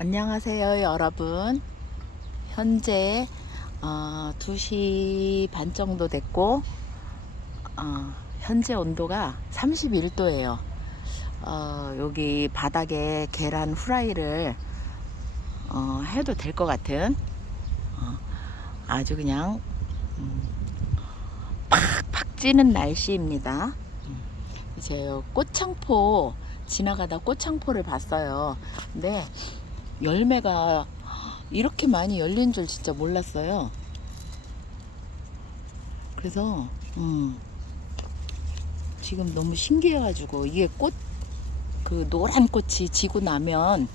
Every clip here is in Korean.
안녕하세요, 여러분. 현재 어, 2시 반 정도 됐고, 어, 현재 온도가 31도예요. 어, 여기 바닥에 계란 후라이를 어, 해도 될 것 같은 어, 아주 그냥 음, 팍팍 찌는 날씨입니다. 음, 이제 꽃창포 지나가다 꽃창포를 봤어요. 근데 열매가 이렇게 많이 열린 줄 진짜 몰랐어요. 그래서 음, 지금 너무 신기해가지고 이게 꽃 그 노란 꽃이 지고 나면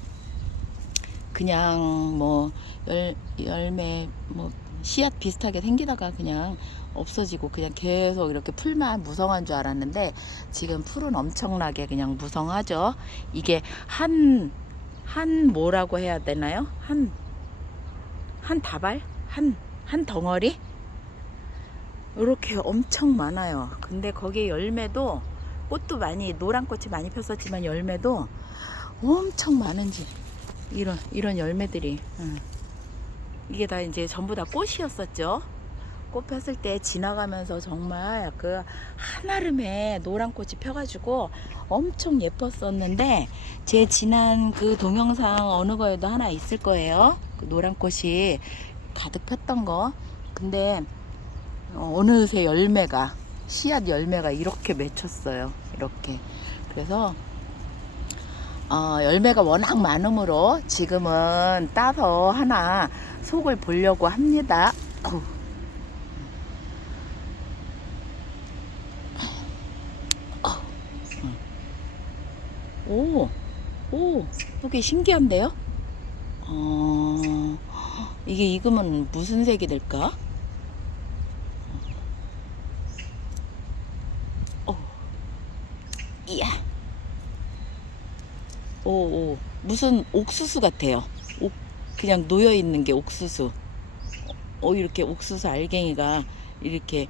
그냥 뭐 열, 열매 뭐 씨앗 비슷하게 생기다가 그냥 없어지고 그냥 계속 이렇게 풀만 무성한 줄 알았는데 지금 풀은 엄청나게 그냥 무성하죠. 이게 한, 한 뭐라고 해야 되나요? 한, 한 다발? 한, 한 덩어리? 이렇게 엄청 많아요. 근데 거기에 열매도 꽃도 많이, 노란 꽃이 많이 폈었지만 열매도 엄청 많은지. 이런, 이런 열매들이. 응. 이게 다 이제 전부 다 꽃이었었죠. 꽃 폈을 때 지나가면서 정말 그 한아름에 노란 꽃이 펴가지고 엄청 예뻤었는데 제 지난 그 동영상 어느 거에도 하나 있을 거예요. 그 노란 꽃이 가득 폈던 거. 근데 어, 어느새 열매가 씨앗 열매가 이렇게 맺혔어요. 이렇게. 그래서 어, 열매가 워낙 많으므로 지금은 따서 하나 속을 보려고 합니다. 오, 오, 여기 신기한데요? 어, 이게 익으면 무슨 색이 될까? 어, 이야. 오, 오, 무슨 옥수수 같아요. 옥, 그냥 놓여 있는 게 옥수수. 어, 이렇게 옥수수 알갱이가 이렇게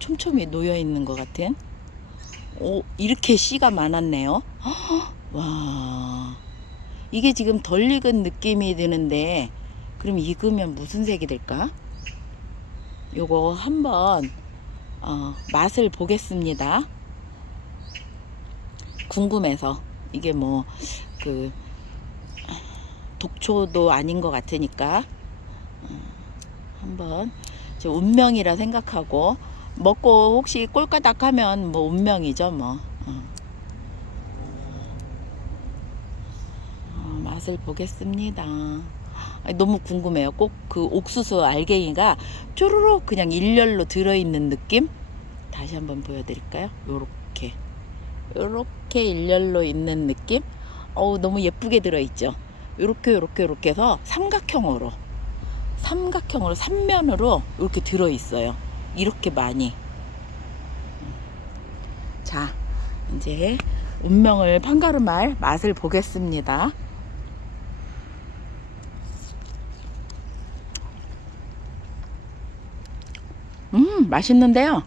촘촘히 놓여 있는 것 같은. 오, 이렇게 씨가 많았네요. 헉, 와, 이게 지금 덜 익은 느낌이 드는데, 그럼 익으면 무슨 색이 될까? 요거 한번 어, 맛을 보겠습니다. 궁금해서 이게 뭐 그 독초도 아닌 것 같으니까 어, 한번 저 운명이라 생각하고 먹고 혹시 꼴까닥 하면 뭐 운명이죠 뭐. 어. 어, 맛을 보겠습니다. 너무 궁금해요. 꼭 그 옥수수 알갱이가 쪼르륵 그냥 일렬로 들어있는 느낌? 다시 한번 보여드릴까요? 요렇게. 요렇게 일렬로 있는 느낌? 어우 너무 예쁘게 들어있죠? 요렇게 요렇게 요렇게 해서 삼각형으로. 삼각형으로 삼면으로 이렇게 들어있어요 이렇게 많이. 자 이제 운명을 판가름할 맛을 보겠습니다. 음 맛있는데요